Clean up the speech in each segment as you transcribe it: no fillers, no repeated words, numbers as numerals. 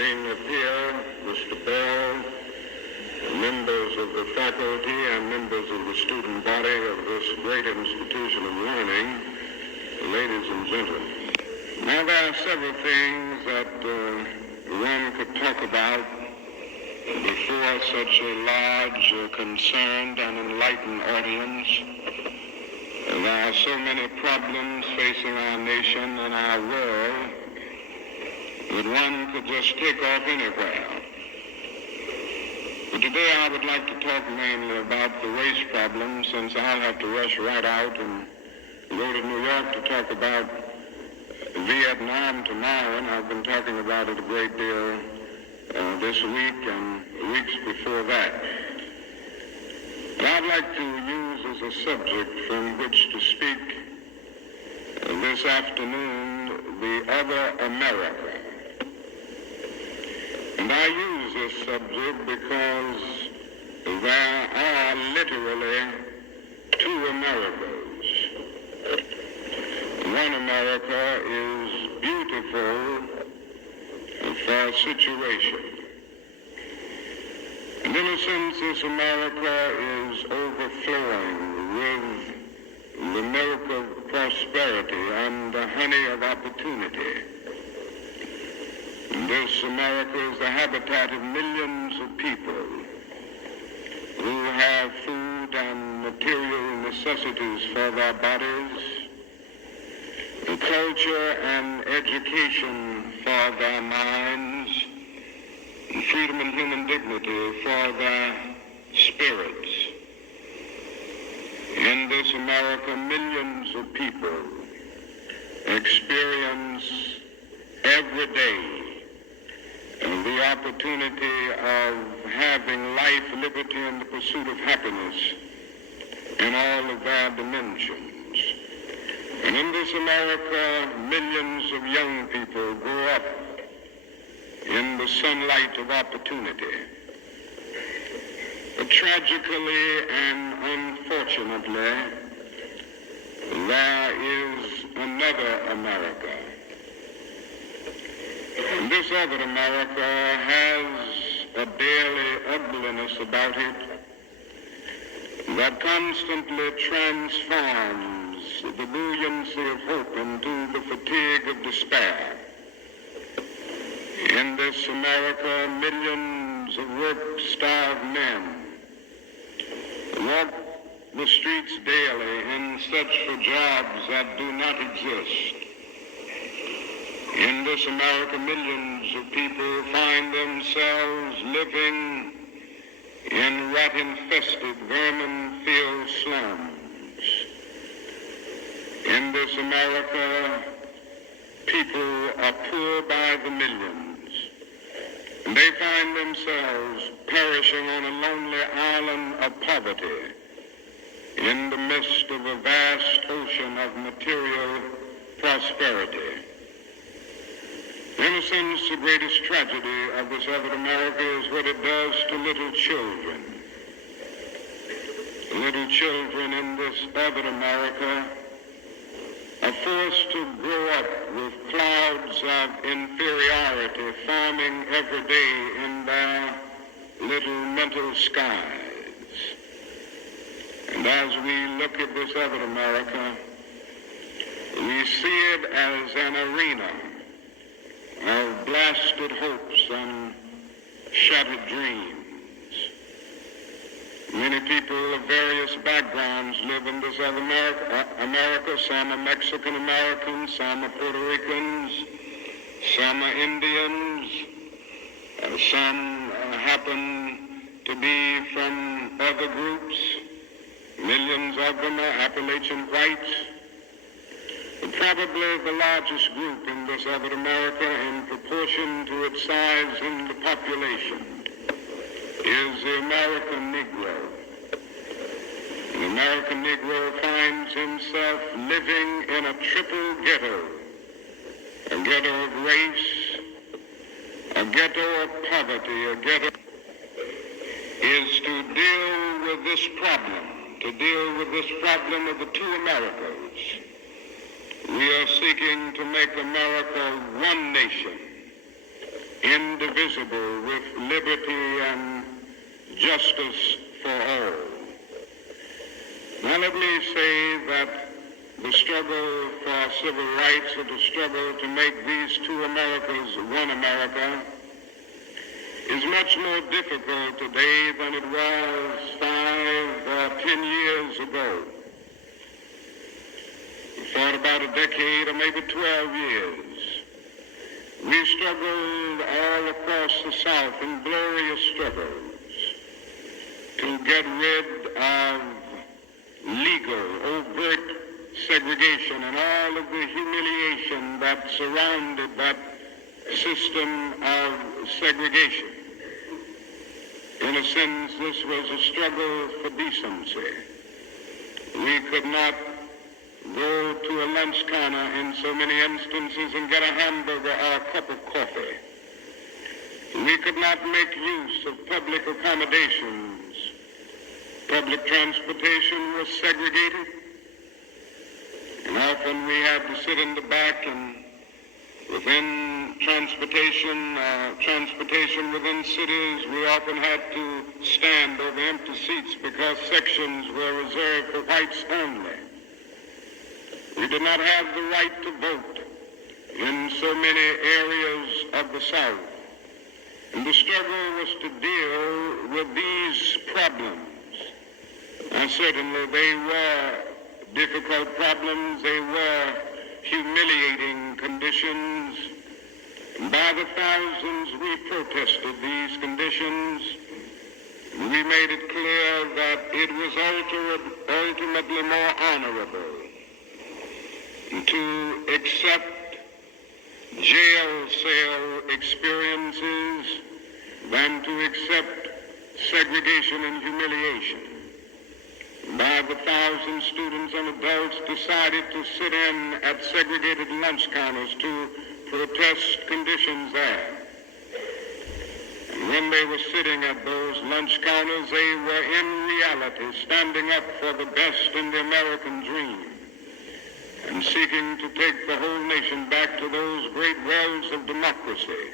being here, Mr. Bell, members of the faculty and members of the student body of this great institution of learning, ladies and gentlemen. Now, there are several things that one could talk about before such a large, concerned, and enlightened audience. There are so many problems facing our nation and our world that one could just take off anywhere. But today I would like to talk mainly about the race problem, since I'll have to rush right out and go to New York to talk about Vietnam tomorrow, and I've been talking about it a great deal this week and weeks before that. But I'd like to use as a subject from which to speak this afternoon the other America. And I use this subject because there are literally two Americas. One America is beautiful for situation. And in a sense, this America is overflowing with the milk of prosperity and the honey of opportunity. And this America is the habitat of millions of people who have food and material necessities for their bodies, culture and education for their minds, and freedom and human dignity for their spirits. In this America, millions of people experience every day the opportunity of having life, liberty, and the pursuit of happiness in all of their dimensions. And in this America, millions of young people grow up in the sunlight of opportunity. But tragically and unfortunately, there is another America. And this other America has a daily ugliness about it that constantly transforms the buoyancy of hope into the fatigue of despair. In this America, millions of work-starved men walk the streets daily in search for jobs that do not exist. In this America, millions of people find themselves living in rat-infested, vermin-filled slums. In this America, people are poor by the millions. And they find themselves perishing on a lonely island of poverty in the midst of a vast ocean of material prosperity. In a sense, the greatest tragedy of this other America is what it does to little children. Little children in this other America are forced to grow up with clouds of inferiority forming every day in their little mental skies. And as we look at this other America, we see it as an arena of blasted hopes and shattered dreams. Many people of various backgrounds live in this other America. Some are Mexican Americans, some are Puerto Ricans, some are Indians, some happen to be from other groups. Millions of them are Appalachian whites. But probably the largest group in this other America, in proportion to its size in the population, is the American Negro. The American Negro finds himself living in a triple ghetto: a ghetto of race, a ghetto of poverty, a ghetto is to deal with this problem of the two Americas. We are seeking to make America one nation in indivisible, with liberty and justice for all. Now let me say that the struggle for civil rights, or the struggle to make these two Americas one America, is much more difficult today than it was 5 or 10 years ago. For about a decade or maybe 12 years, we struggled all across the South in glorious struggles to get rid of legal, overt segregation and all of the humiliation that surrounded that system of segregation. In a sense, this was a struggle for decency. We could not go to a lunch counter in so many instances and get a hamburger or a cup of coffee. We could not make use of public accommodations. Public transportation was segregated, and often we had to sit in the back, and within transportation within cities, we often had to stand over empty seats because sections were reserved for whites only. We did not have the right to vote in so many areas of the South. And the struggle was to deal with these problems. And certainly they were difficult problems. They were humiliating conditions. And by the thousands, we protested these conditions. We made it clear that it was ultimately more honorable to accept jail cell experiences than to accept segregation and humiliation. By the thousands, students and adults decided to sit in at segregated lunch counters to protest conditions there. And when they were sitting at those lunch counters, they were in reality standing up for the best in the American dream and seeking to take the whole nation back to those great wells of democracy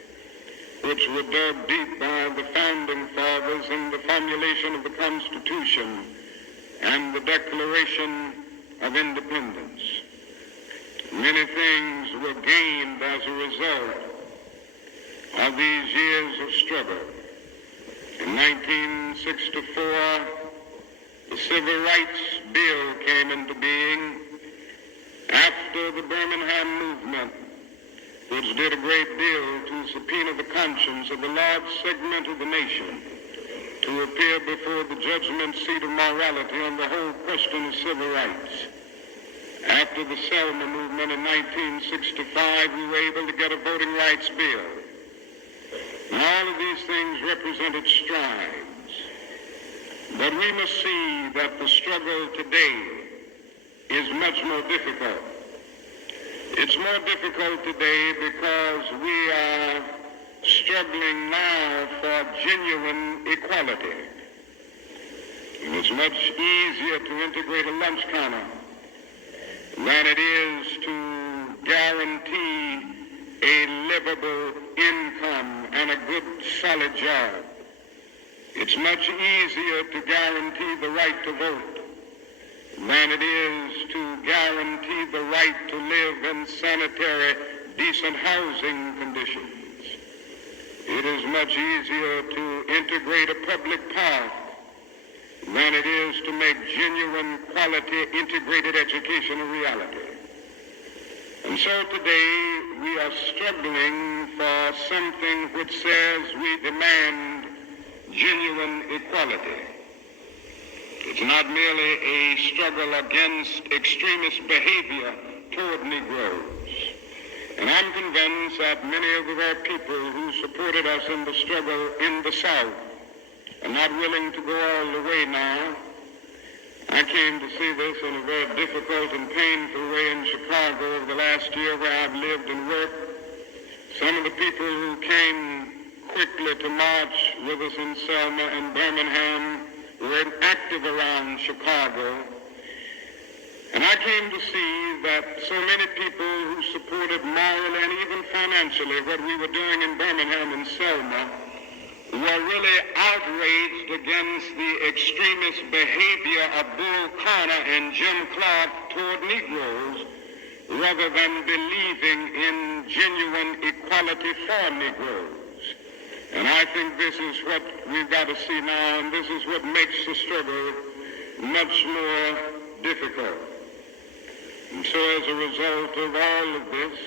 which were dug deep by the founding fathers in the formulation of the Constitution and the Declaration of Independence. Many things were gained as a result of these years of struggle. In 1964, the Civil Rights Bill came into being after the Birmingham movement, which did a great deal to subpoena the conscience of a large segment of the nation to appear before the judgment seat of morality on the whole question of civil rights. After the Selma movement in 1965, we were able to get a voting rights bill. And all of these things represented strides. But we must see that the struggle today is much more difficult. It's more difficult today because we are struggling now for genuine equality. And it's much easier to integrate a lunch counter than it is to guarantee a livable income and a good, solid job. It's much easier to guarantee the right to vote than it is to guarantee the right to live in sanitary, decent housing conditions. It is much easier to integrate a public park than it is to make genuine, quality, integrated education a reality. And so today we are struggling for something which says we demand genuine equality. It's not merely a struggle against extremist behavior toward Negroes. And I'm convinced that many of the people who supported us in the struggle in the South are not willing to go all the way now. I came to see this in a very difficult and painful way in Chicago over the last year where I've lived and worked. Some of the people who came quickly to march with us in Selma and Birmingham were active around Chicago. And I came to see that so many people who supported morally and even financially what we were doing in Birmingham and Selma were really outraged against the extremist behavior of Bull Connor and Jim Clark toward Negroes, rather than believing in genuine equality for Negroes. And I think this is what we've got to see now, and this is what makes the struggle much more difficult. And so as a result of all of this,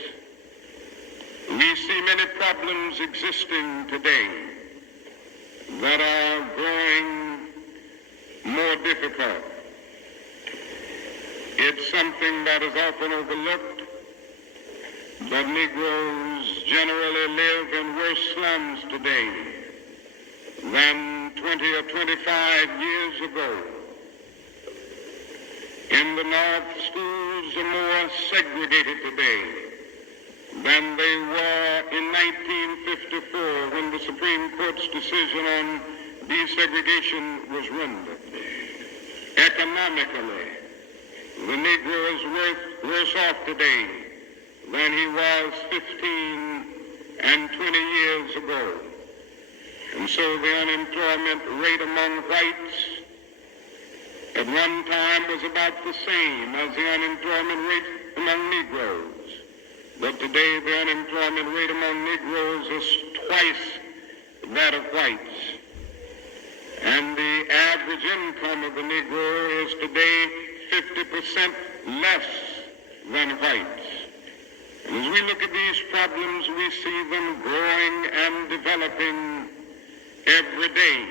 we see many problems existing today that are growing more difficult. It's something that is often overlooked, but Negroes generally live in worse slums today than 20 or 25 years ago. In the North, schools are more segregated today than they were in 1954 when the Supreme Court's decision on desegregation was rendered. Economically, the Negro is worse off today than he was 15 and 20 years ago. And so the unemployment rate among whites at one time was about the same as the unemployment rate among Negroes. But today the unemployment rate among Negroes is twice that of whites. And the average income of the Negro is today 50% less than whites. And as we look at these problems, we see them growing and developing every day.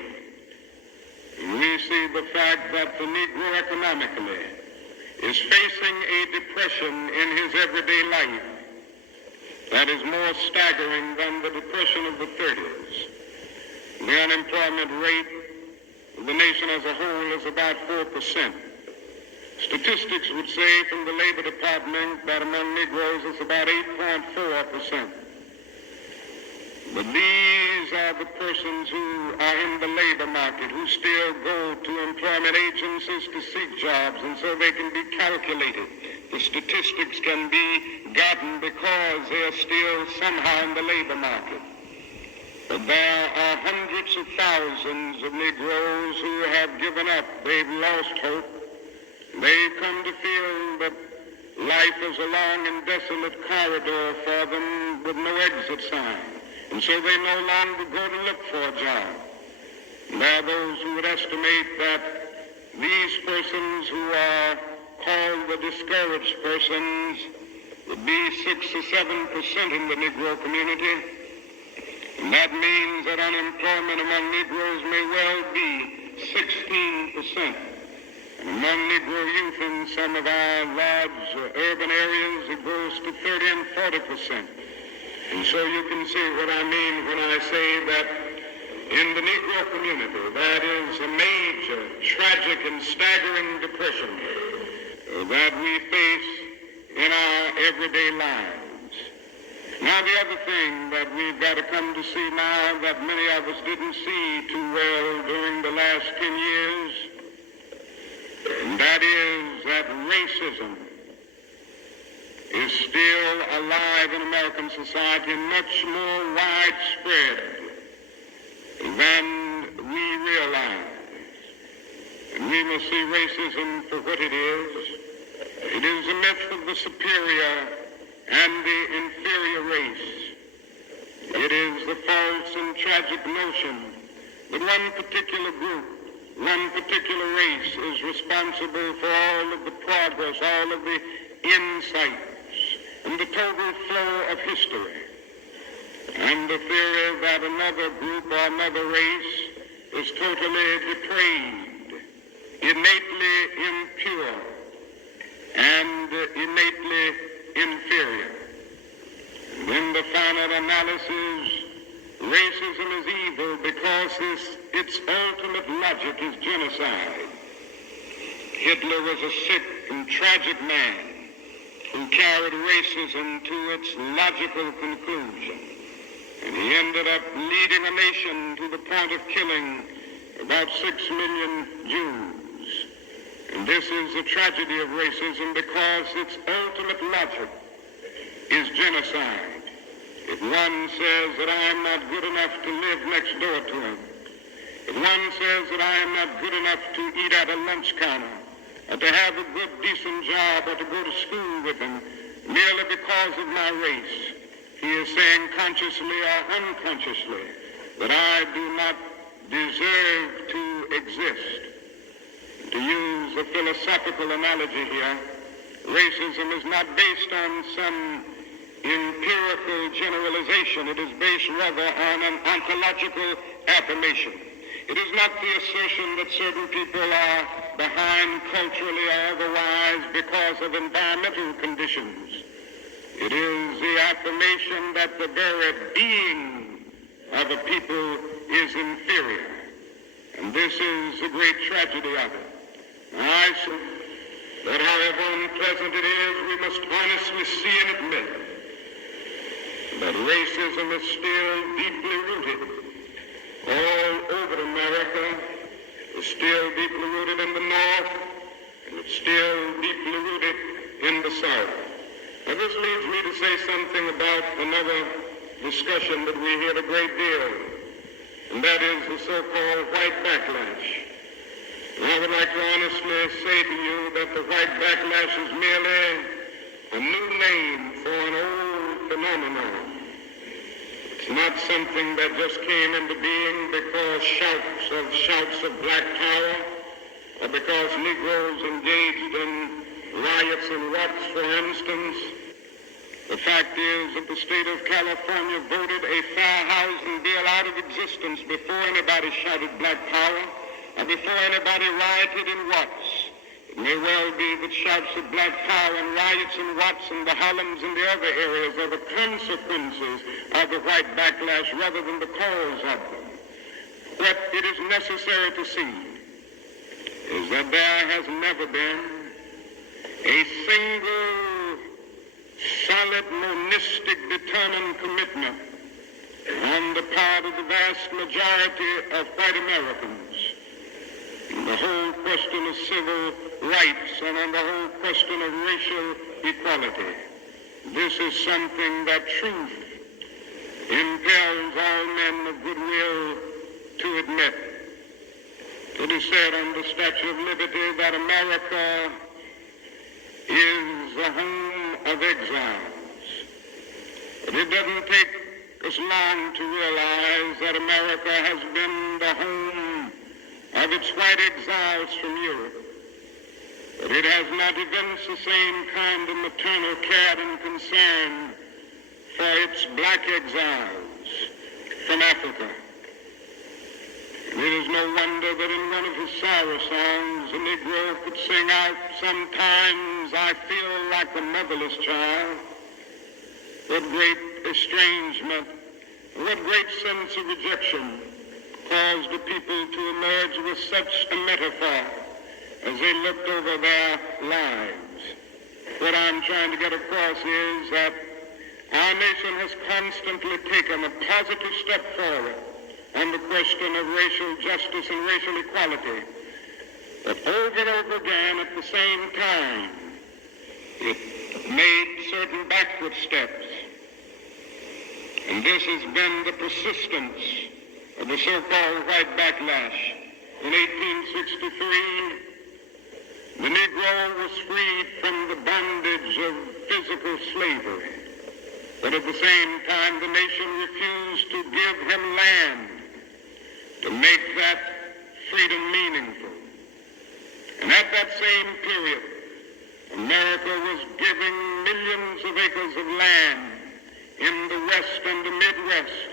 We see the fact that the Negro economically is facing a depression in his everyday life that is more staggering than the depression of the 30s. The unemployment rate of the nation as a whole is about 4%. Statistics would say from the Labor Department that among Negroes it's about 8.4%. But these are the persons who are in the labor market, who still go to employment agencies to seek jobs, and so they can be calculated. The statistics can be gotten because they are still somehow in the labor market. But there are hundreds of thousands of Negroes who have given up. They've lost hope. They come to feel that life is a long and desolate corridor for them with no exit sign. And so they no longer go to look for a job. There are those who would estimate that these persons who are called the discouraged persons would be 6 or 7% in the Negro community. And that means that unemployment among Negroes may well be 16%. And among Negro youth in some of our large urban areas, it goes to 30 and 40%. And so you can see what I mean when I say that in the Negro community, that is a major, tragic, and staggering depression that we face in our everyday lives. Now, the other thing that we've got to come to see now that many of us didn't see too well during the last 10 years, and that is that racism is still alive in American society and much more widespread than we realize. And we must see racism for what it is. It is a myth of the superior and the inferior race. It is the false and tragic notion that one particular group, one particular race is responsible for all of the progress, all of the insight, and the total flow of history. And the theory that another group or another race is totally depraved, innately impure, and innately inferior. And in the final analysis, racism is evil because its ultimate logic is genocide. Hitler was a sick and tragic man who carried racism to its logical conclusion. And he ended up leading a nation to the point of killing about 6 million Jews. And this is the tragedy of racism because its ultimate logic is genocide. If one says that I am not good enough to live next door to him, if one says that I am not good enough to eat at a lunch counter, or to have a good, decent job, or to go to school with him, merely because of my race, he is saying consciously or unconsciously that I do not deserve to exist. To use a philosophical analogy here, racism is not based on some empirical generalization. It is based rather on an ontological affirmation. It is not the assertion that certain people are behind culturally or otherwise because of environmental conditions. It is the affirmation that the very being of a people is inferior. And this is the great tragedy of it. I say that however unpleasant it is, we must honestly see and admit that racism is still deeply rooted all over America. It's still deeply rooted in the North, and it's still deeply rooted in the South. Now this leads me to say something about another discussion that we hear a great deal, and that is the so-called white backlash. And I would like to honestly say to you that the white backlash is merely a new name for an old phenomenon. It's not something that just came into being because shouts of black power, or because Negroes engaged in riots in Watts, for instance. The fact is that the state of California voted a fair housing bill out of existence before anybody shouted black power, or before anybody rioted in Watts. It may well be that shouts of black power and riots in Watts and the Harlems and the other areas are the consequences of the white backlash rather than the cause of them. What it is necessary to see is that there has never been a single solid, monistic, determined commitment on the part of the vast majority of white Americans on the whole question of civil rights and on the whole question of racial equality. This is something that truth impels all men of goodwill to admit. It is said on the Statue of Liberty that America is the home of exiles. But it doesn't take us long to realize that America has been the home of its white exiles from Europe. But it has not evinced the same kind of maternal care and concern for its black exiles from Africa. And it is no wonder that in one of his sorrow songs, a Negro could sing out, "Sometimes I feel like a motherless child." What great estrangement, what great sense of rejection caused the people to emerge with such a metaphor as they looked over their lives. What I'm trying to get across is that our nation has constantly taken a positive step forward on the question of racial justice and racial equality. But over and over again, at the same time, it made certain backward steps. And this has been the persistence of the so-called white backlash. In 1863, the Negro was freed from the bondage of physical slavery. But at the same time, the nation refused to give him land to make that freedom meaningful. And at that same period, America was giving millions of acres of land in the West and the Midwest,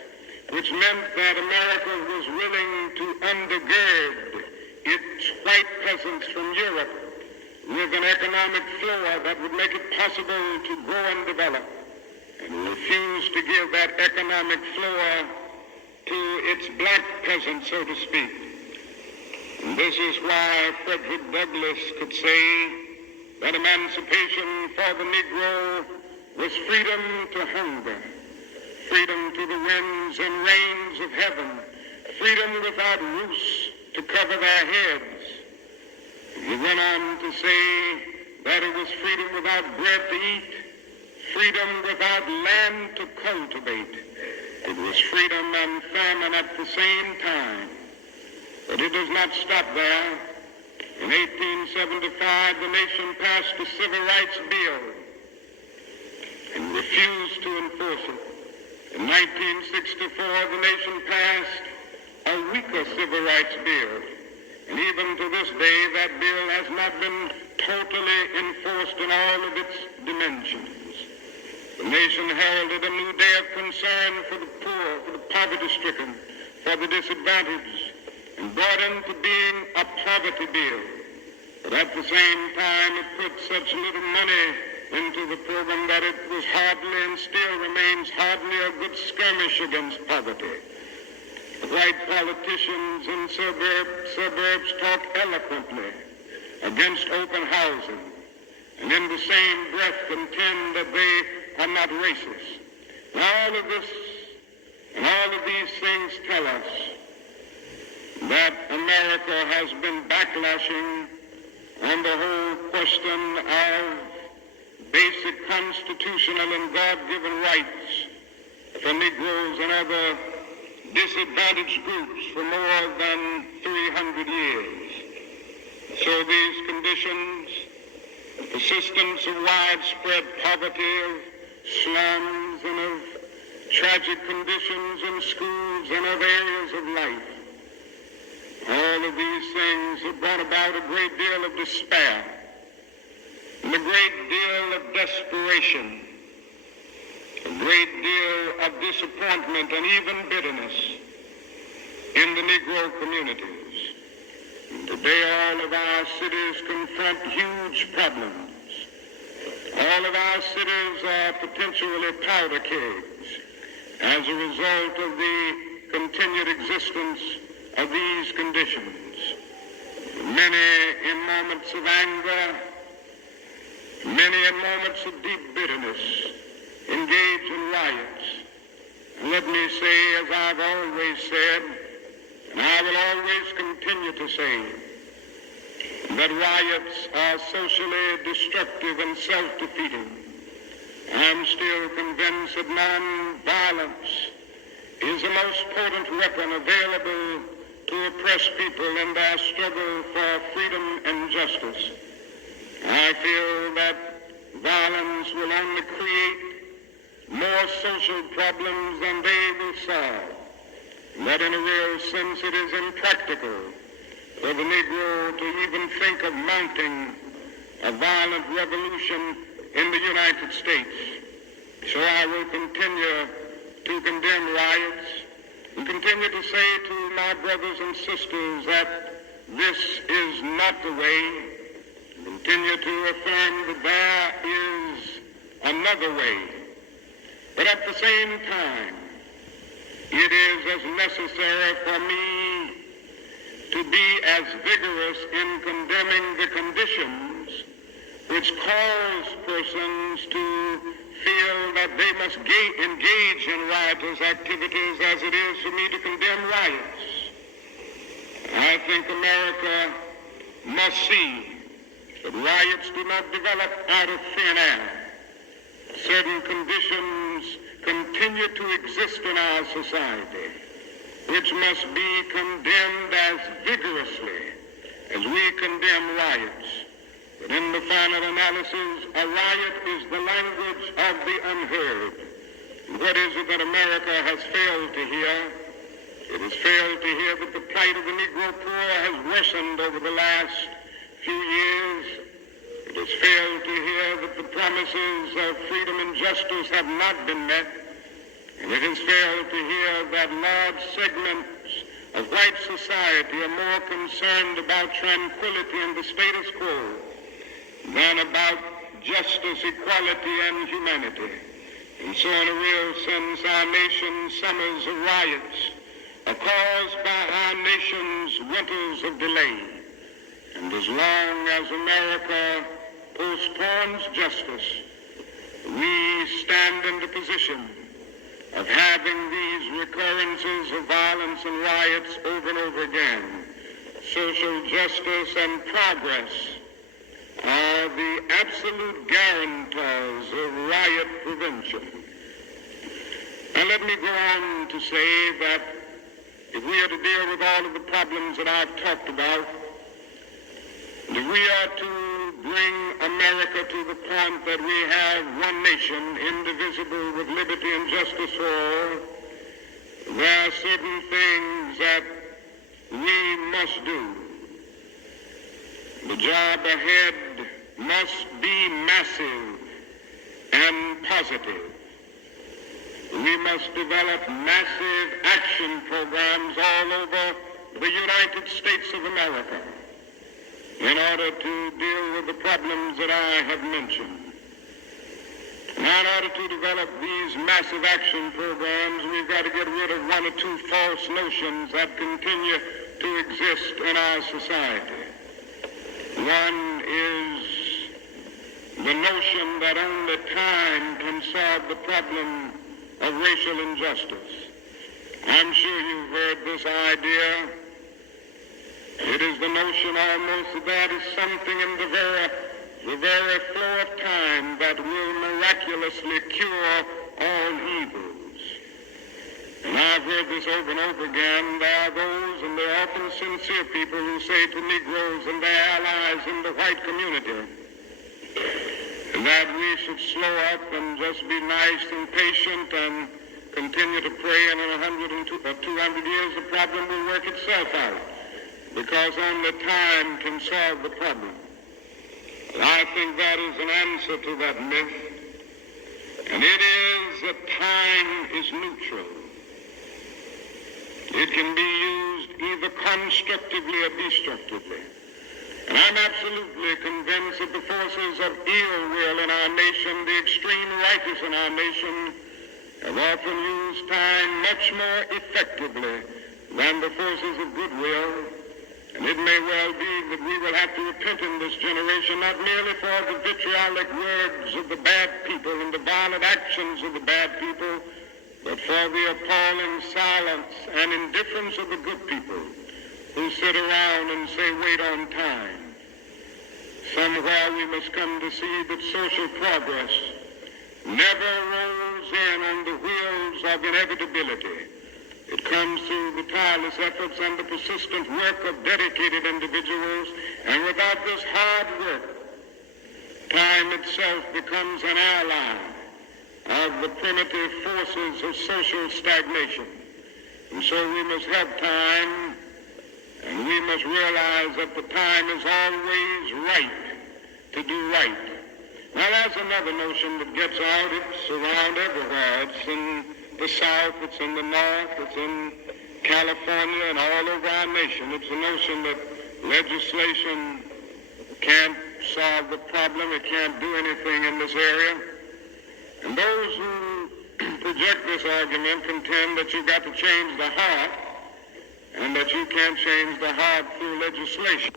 which meant that America was willing to undergird its white peasants from Europe with an economic floor that would make it possible to grow and develop, and refused to give that economic floor to its black peasants, so to speak. And this is why Frederick Douglass could say that emancipation for the Negro was freedom to hunger, freedom to the winds and rains of heaven, freedom without roofs to cover their heads. He went on to say that it was freedom without bread to eat, freedom without land to cultivate. It was freedom and famine at the same time. But it does not stop there. In 1875, the nation passed the Civil Rights Bill and refused to enforce it. In 1964, the nation passed a weaker Civil Rights Bill. And even to this day, that bill has not been totally enforced in all of its dimensions. The nation heralded a new day of concern for the poor, for the poverty-stricken, for the disadvantaged, and brought into being a poverty bill. But at the same time, it put such little money into the program that it was hardly and still remains hardly a good skirmish against poverty. The white politicians in suburbs talk eloquently against open housing, and in the same breath contend that they are not racist. And all of this and all of these things tell us that America has been backlashing on the whole question of basic constitutional and God-given rights for Negroes and other disadvantaged groups for more than 300 years. So these conditions, the persistence of widespread poverty, of slums, and of tragic conditions in schools and other areas of life, all of these things have brought about a great deal of despair and a great deal of desperation, a great deal of disappointment and even bitterness in the Negro communities. And today all of our cities confront huge problems. All of our cities are potentially powder kegs as a result of the continued existence of these conditions. Many in moments of anger, many in moments of deep bitterness, engage in riots. And let me say, as I've always said, and I will always continue to say, that riots are socially destructive and self-defeating. I'm still convinced that non-violence is the most potent weapon available to oppress people in their struggle for freedom and justice. I feel that violence will only create more social problems than they will solve. That in a real sense it is impractical for the Negro to even think of mounting a violent revolution in the United States. So I will continue to condemn riots and continue to say to my brothers and sisters that this is not the way. Continue to affirm that there is another way. But at the same time, it is as necessary for me to be as vigorous in condemning the conditions which cause persons to feel that they must engage in riotous activities as it is for me to condemn riots. I think America must see that riots do not develop out of thin air. Certain conditions continue to exist in our society, which must be condemned as vigorously as we condemn riots. But in the final analysis, a riot is the language of the unheard. And what is it that America has failed to hear? It has failed to hear that the plight of the Negro poor has worsened over the last few years. It has failed to hear that the promises of freedom and justice have not been met. And it has failed to hear that large segments of white society are more concerned about tranquility and the status quo than about justice, equality, and humanity. And so in a real sense, our nation's summers of riots are caused by our nation's winters of delay. And as long as America postpones justice, we stand in the position of having these recurrences of violence and riots over and over again. Social justice and progress are are the absolute guarantors of riot prevention. And let me go on to say that if we are to deal with all of the problems that I've talked about, if we are to bring America to the point that we have one nation, indivisible, with liberty and justice for all, there are certain things that we must do. The job ahead must be massive and positive. We must develop massive action programs all over the United States of America in order to deal with the problems that I have mentioned. Now, in order to develop these massive action programs, we've got to get rid of one or two false notions that continue to exist in our society. One is the notion that only time can solve the problem of racial injustice. I'm sure you've heard this idea. It is the notion almost that is something in the very flow of time that will miraculously cure all evils. And I've heard this over and over again. There are those, and they're often sincere people, who say to Negroes and their allies in the white community that we should slow up and just be nice and patient and continue to pray, and in 100 or 200 years the problem will work itself out, because only time can solve the problem. I think that is an answer to that myth, and it is that time is neutral. It can be used either constructively or destructively. And I'm absolutely convinced that the forces of ill will in our nation, the extreme righteous in our nation, have often used time much more effectively than the forces of goodwill. And it may well be that we will have to repent in this generation, not merely for the vitriolic words of the bad people and the violent actions of the bad people, but for the appalling silence and indifference of the good people who sit around and say, wait on time. Somewhere we must come to see that social progress never rolls in on the wheels of inevitability. It comes through the tireless efforts and the persistent work of dedicated individuals, and without this hard work, time itself becomes an ally of the primitive forces of social stagnation. And so we must have time, and we must realize that the time is always right to do right. Now, there's another notion that gets out. It's around everywhere. It's in the South, it's in the North, it's in California, and all over our nation. It's the notion that legislation can't solve the problem. It can't do anything in this area. And those who project this argument contend that you've got to change the heart, and that you can't change the heart through legislation.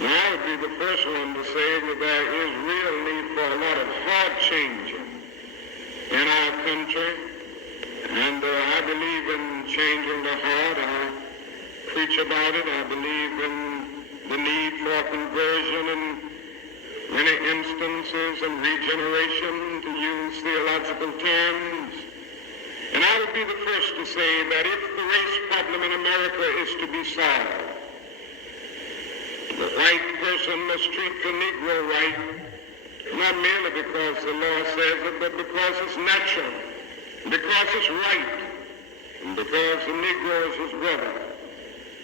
Now, I would be the first one to say that there is real need for a lot of heart changing in our country, and I believe in changing the heart. I preach about it. I believe in the need for conversion in many instances and regeneration, to use theological terms. And I would be the first to say that if the race problem in America is to be solved, the white person must treat the Negro right, not merely because the law says it, but because it's natural, because it's right, and because the Negro is his brother.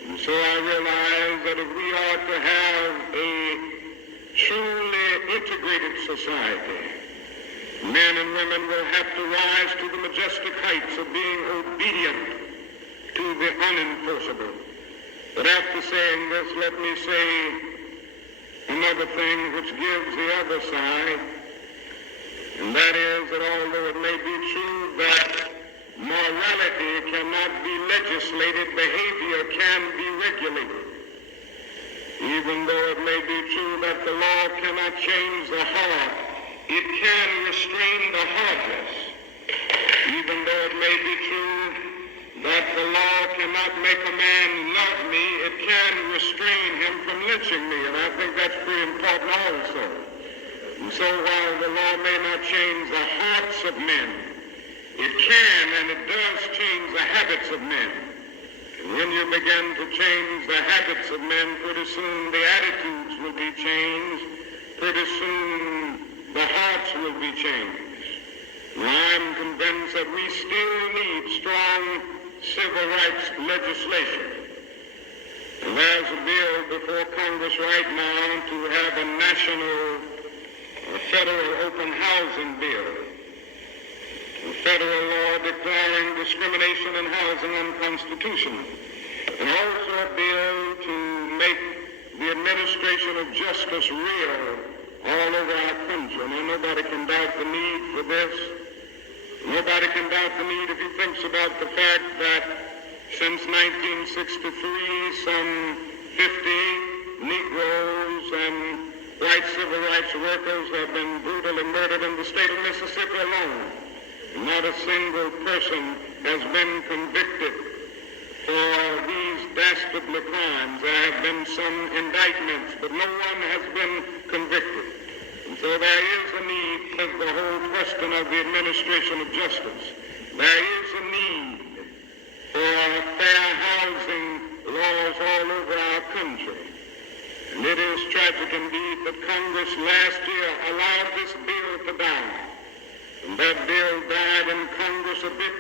And so I realize that if we are to have a truly integrated society, men and women will have to rise to the majestic heights of being obedient to the unenforceable. But after saying this, let me say another thing which gives the other side, and that is that although it may be true that morality cannot be legislated, behavior can be regulated. Even though it may be true that the law cannot change the heart, it can restrain the heartless. Even though it may be true that the law cannot make a man love me, it can restrain him from lynching me, and I think that's pretty important also. And so while the law may not change the hearts of men, it can and it does change the habits of men. And when you begin to change the habits of men, pretty soon the attitudes will be changed, pretty soon the hearts will be changed. Now, I'm convinced that we still need strong civil rights legislation. And there's a bill before Congress right now to have a national federal open housing bill. A federal law declaring discrimination in housing unconstitutional. And also a bill to make the administration of justice real all over our country. Now, nobody can doubt the need for this. Nobody can doubt the need if he thinks about the fact that since 1963, some 50 Negroes and white civil rights workers have been brutally murdered in the state of Mississippi alone. Not a single person has been convicted for these dastardly crimes. There have been some indictments, but no one has been convicted. And so there is a need for the whole question of the administration of justice. There is a need for fair housing laws all over our country. And it is tragic indeed that Congress last year allowed this bill to die. And that bill died in Congress, a bit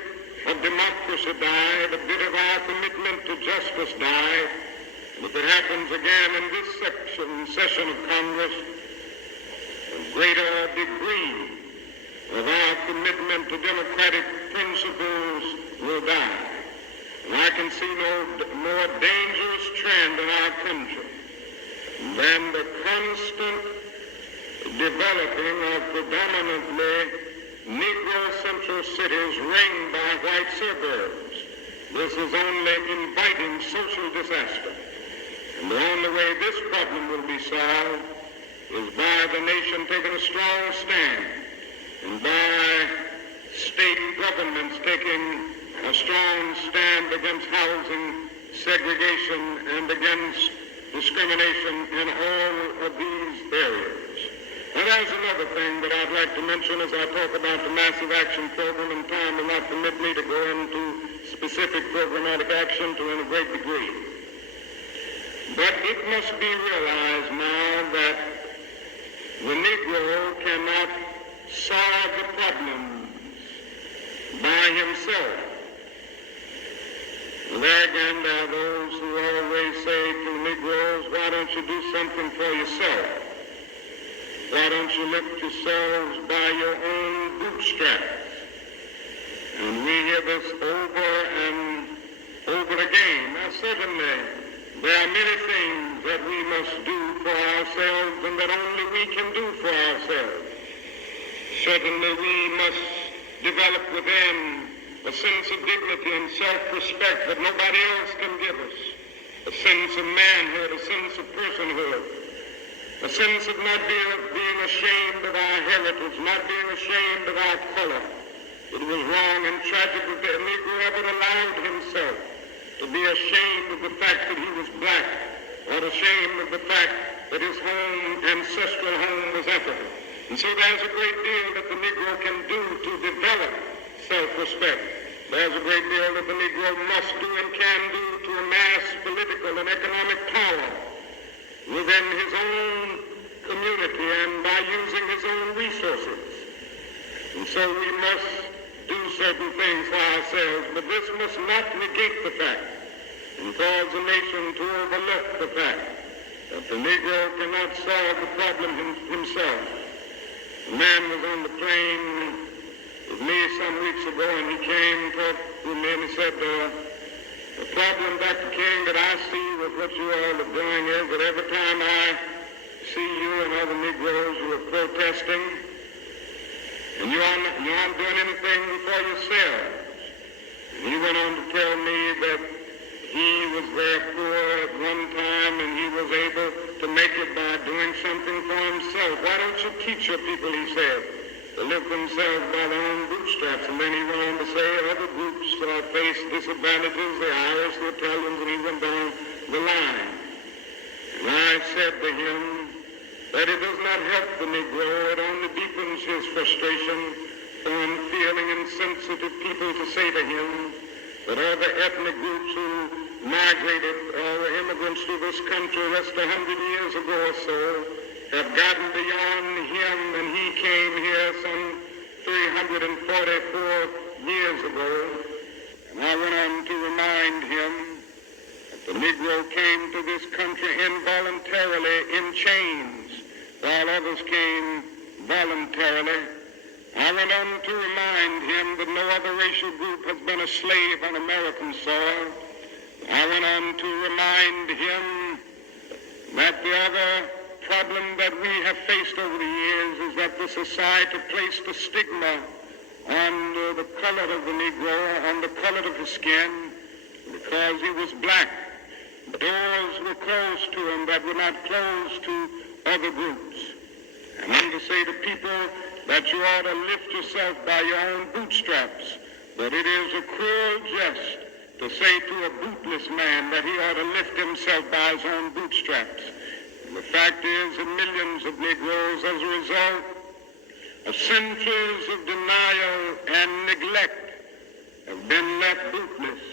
of democracy died, a bit of our commitment to justice died. And if it happens again in this session of Congress, a greater degree of our commitment to democratic principles will die. And I can see no more dangerous trend in our country than the constant developing of predominantly Negro central cities ringed by white suburbs. This is only inviting social disaster. And the only way this problem will be solved is by the nation taking a strong stand and by state governments taking a strong stand against housing segregation and against discrimination in all of these areas. And there's another thing that I'd like to mention as I talk about the Massive Action Program, and time will not permit me to go into specific programmatic action to any great degree. But it must be realized now that the Negro cannot solve the problems by himself. There again, there are those who always say to Negroes, why don't you do something for yourself? Why don't you lift yourselves by your own bootstraps? And we hear this over and over again. Now, certainly, there are many things that we must do for ourselves and that only we can do for ourselves. Certainly, we must develop within a sense of dignity and self-respect that nobody else can give us. A sense of manhood, a sense of personhood. A sense of not being ashamed of our heritage, not being ashamed of our color. It was wrong and tragic that the Negro ever allowed himself to be ashamed of the fact that he was black, or ashamed of the fact that his ancestral home was African. And so there's a great deal that the Negro can do to develop self-respect. There's a great deal that the Negro must do and can do to amass political and economic power within his own community and by using his own resources. And so we must do certain things for ourselves, but this must not negate the fact and cause the nation to overlook the fact that the Negro cannot solve the problem himself. A man was on the plane with me some weeks ago, and he came and talked with me, and he said, the problem, Dr. King, that I see with what you all are doing is that every time I see you and other Negroes who are protesting, and you aren't doing anything for yourselves. And he went on to tell me that he was very poor at one time and he was able to make it by doing something for himself. Why don't you teach your people, he said, to lift themselves by their own bootstraps. And then he went on to say other groups face disadvantages, the Irish, the Italians, and he went down the line. And I said to him that it does not help the Negro, it only deepens his frustration from feeling insensitive people to say to him that other ethnic groups who migrated or were immigrants to this country less than 100 years ago or so have gotten beyond him, and he came here some 344 years ago. And I went on to remind him that the Negro came to this country involuntarily in chains, while others came voluntarily. I went on to remind him that no other racial group has been a slave on American soil. I went on to remind him that the other problem that we have faced over the years is that the society placed a stigma on the color of the Negro, on the color of his skin, because he was black. Doors were closed to him that were not closed to other groups. And I'm to say to people that you ought to lift yourself by your own bootstraps, but it is a cruel jest to say to a bootless man that he ought to lift himself by his own bootstraps. And the fact is that millions of Negroes, as a result of centuries of denial and neglect, have been left bootless,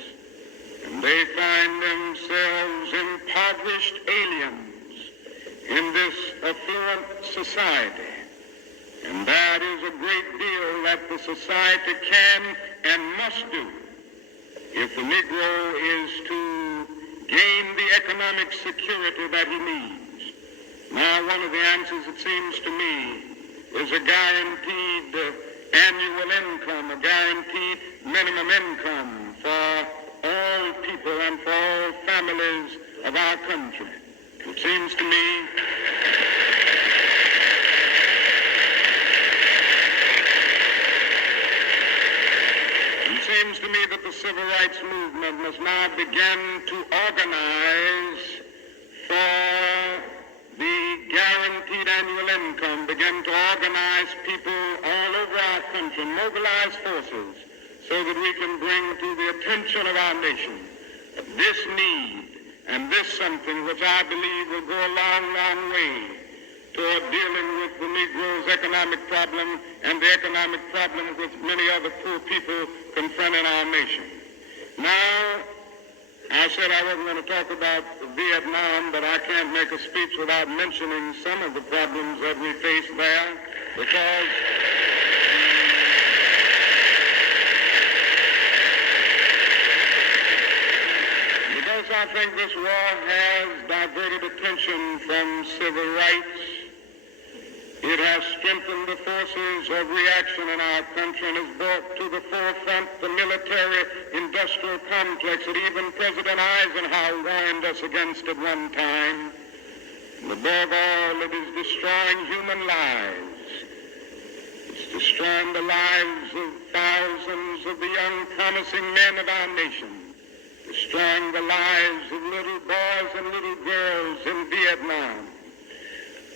and they find themselves impoverished aliens in this affluent society. And that is a great deal that the society can and must do if the Negro is to gain the economic security that he needs. Now, one of the answers, it seems to me, is a guaranteed annual income, a guaranteed minimum income for all people and for all families of our country. It seems to me that the civil rights movement must now begin to organize for the guaranteed annual income, begin to organize people all over our country, mobilize forces so that we can bring to the attention of our nation this need and this something which I believe will go a long, long way toward dealing with the Negro's economic problem and the economic problem with many other poor people confronting our nation. Now, I said I wasn't going to talk about Vietnam, but I can't make a speech without mentioning some of the problems that we face there, because I think this war has diverted attention from civil rights. It has strengthened the forces of reaction in our country and has brought to the forefront the military-industrial complex that even President Eisenhower warned us against at one time. And above all, it is destroying human lives. It's destroying the lives of thousands of the young, promising men of our nation, destroying the lives of little boys and little girls in Vietnam.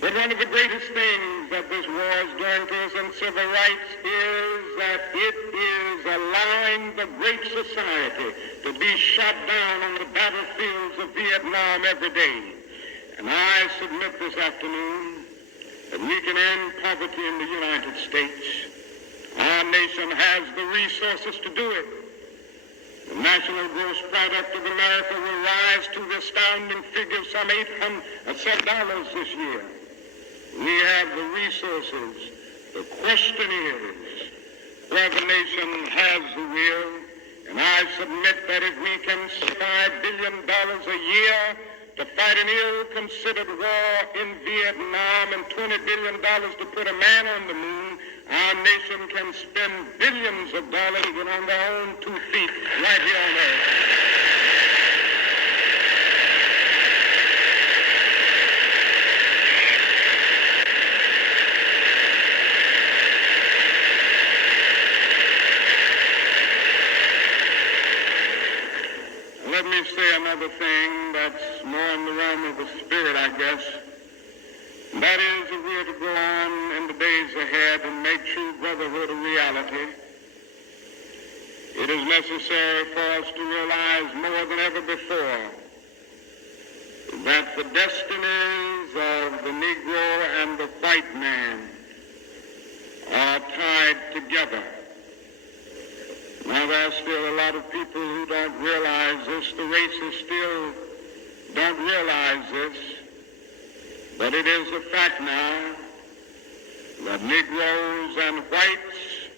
But one of the greatest things that this war is doing to us in civil rights is that it is allowing the great society to be shot down on the battlefields of Vietnam every day. And I submit this afternoon that we can end poverty in the United States. Our nation has the resources to do it. The national gross product of America will rise to the astounding figure of some $800 this year. We have the resources. The question is whether the nation has the will. And I submit that if we can spend $5 billion a year to fight an ill-considered war in Vietnam and $20 billion to put a man on the moon, our nation can spend billions of dollars even on their own 2 feet right here on earth. Let me say another thing that's more in the realm of the spirit, I guess. That is, if we are to go on in the days ahead and make true brotherhood a reality, it is necessary for us to realize more than ever before that the destinies of the Negro and the white man are tied together. Now, there are still a lot of people who don't realize this. The racists still don't realize this. But it is a fact now that Negroes and whites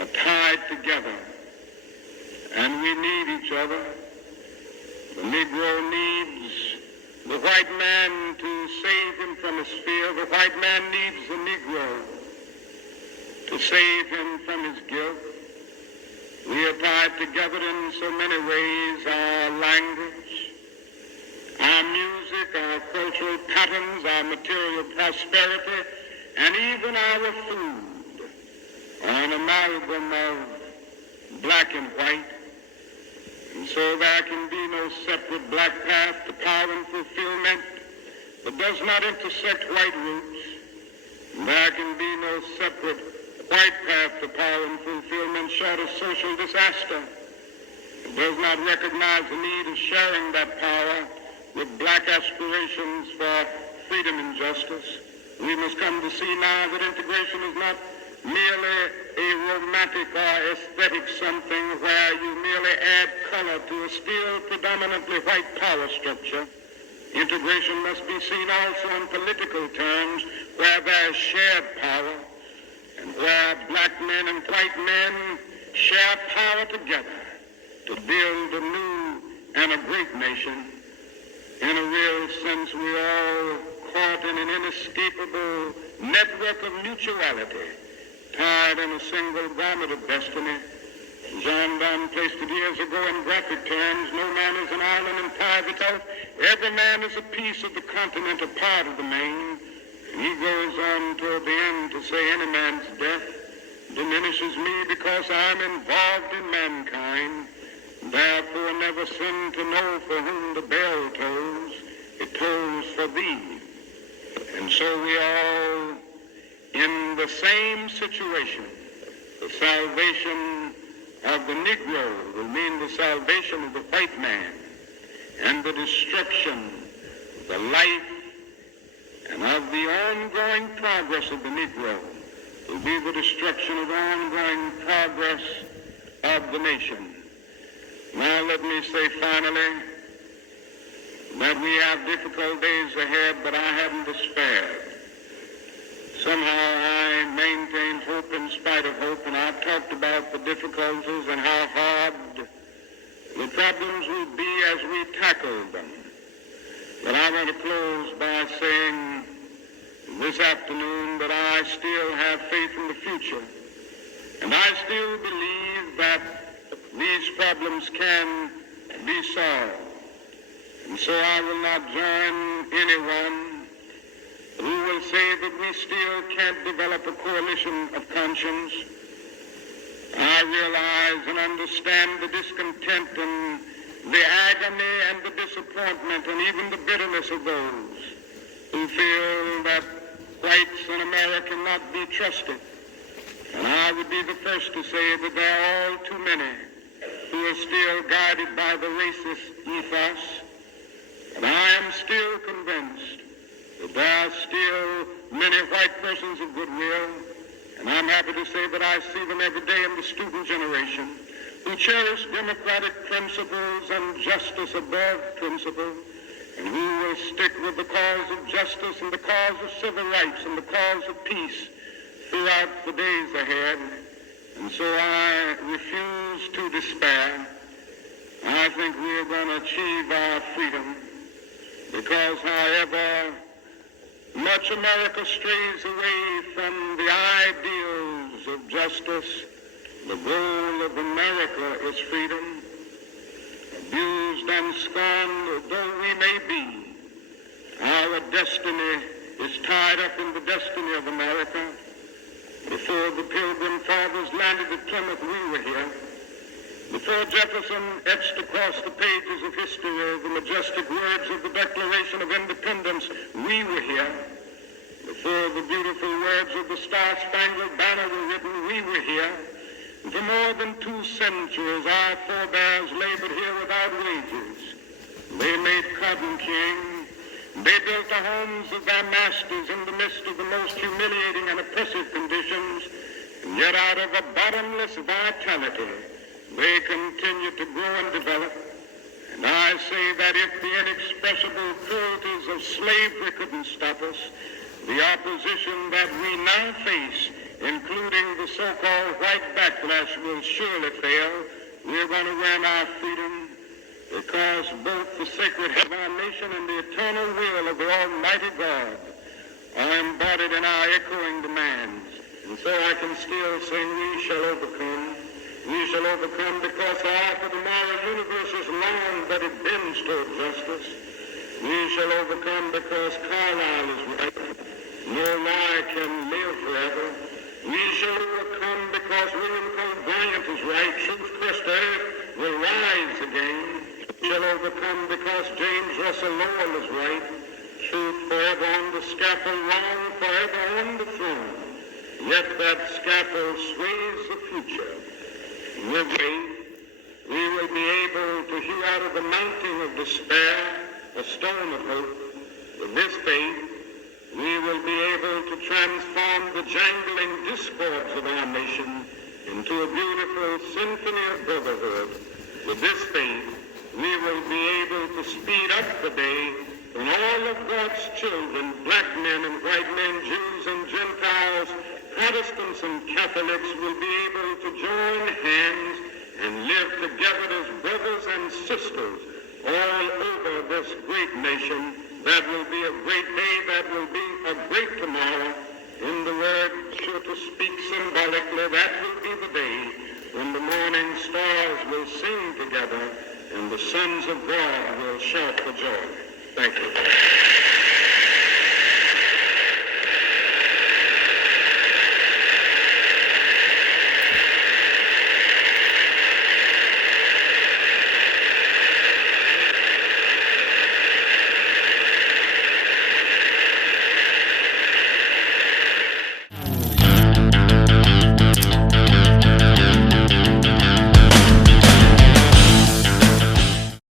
are tied together. And we need each other. The Negro needs the white man to save him from his fear. The white man needs the Negro to save him from his guilt. We are tied together in so many ways: our language, our music, our cultural patterns, our material prosperity, and even our food are an amalgam of black and white. And so there can be no separate black path to power and fulfillment that does not intersect white roots. There can be no separate white path to power and fulfillment short of social disaster. It does not recognize the need of sharing that power with black aspirations for freedom and justice. We must come to see now that integration is not merely a romantic or aesthetic something where you merely add color to a still predominantly white power structure. Integration must be seen also in political terms where there is shared power and where black men and white men share power together to build a new and a great nation. In a real sense, we are all caught in an inescapable network of mutuality, tied in a single garment of destiny. John Donne placed it years ago in graphic terms: no man is an island entire itself. Every man is a piece of the continent, a part of the main. And he goes on toward the end to say, any man's death diminishes me because I am involved in mankind. Therefore never sin to know for whom the bell tolls. It tolls for thee. And so we are all in the same situation. The salvation of the Negro will mean the salvation of the white man, and the destruction of the life and of the ongoing progress of the Negro will be the destruction of the ongoing progress of the nation. Now let me say finally that we have difficult days ahead, but I haven't despaired. Somehow I maintain hope in spite of hope, and I've talked about the difficulties and how hard the problems will be as we tackle them. But I want to close by saying this afternoon that I still have faith in the future, and I still believe that these problems can be solved. And so I will not join anyone who will say that we still can't develop a coalition of conscience. I realize and understand the discontent and the agony and the disappointment and even the bitterness of those who feel that whites in America cannot be trusted. And I would be the first to say that there are all too many who are still guided by the racist ethos. And I am still convinced that there are still many white persons of goodwill, and I'm happy to say that I see them every day in the student generation, who cherish democratic principles and justice above principle, and who will stick with the cause of justice and the cause of civil rights and the cause of peace throughout the days ahead. And so I refuse to despair. I think we are going to achieve our freedom, because however much America strays away from the ideals of justice, the goal of America is freedom. Abused and scorned though we may be, our destiny is tied up in the destiny of America. Before the Pilgrim Fathers landed at Plymouth, we were here. Before Jefferson etched across the pages of history the majestic words of the Declaration of Independence, we were here. Before the beautiful words of the Star-Spangled Banner were written, we were here. And for more than 2 centuries, our forebears labored here without wages. They made cotton king. They built the homes of their masters in the midst of the most humiliating and oppressive conditions. And yet out of a bottomless vitality, they continue to grow and develop. And I say that if the inexpressible cruelties of slavery couldn't stop us, the opposition that we now face, including the so-called white backlash, will surely fail. We're going to win our freedom because both the sacred head of our nation and the eternal will of the Almighty God are embodied in our echoing demands. And so I can still sing, we shall overcome. We shall overcome because the arc of the moral universe is long, but it bends toward justice. We shall overcome because Carlyle is right. No lie can live forever. We shall overcome because William Cole Bryant is right. Truth crushed earth will rise again. We shall overcome because James Russell Lowell is right. Truth forever on the scaffold, wrong forever on the throne. Yet that scaffold sways the future. With faith, we will be able to hew out of the mountain of despair a stone of hope. With this faith, we will be able to transform the jangling discords of our nation into a beautiful symphony of brotherhood. With this faith, we will be able to speed up the day when all of God's children, black men and white men, Jews and Gentiles, Protestants and Catholics, will be able to join hands and live together as brothers and sisters all over this great nation. That will be a great day. That will be a great tomorrow. In the word, sure to speak symbolically, that will be the day when the morning stars will sing together and the sons of God will shout for joy. Thank you.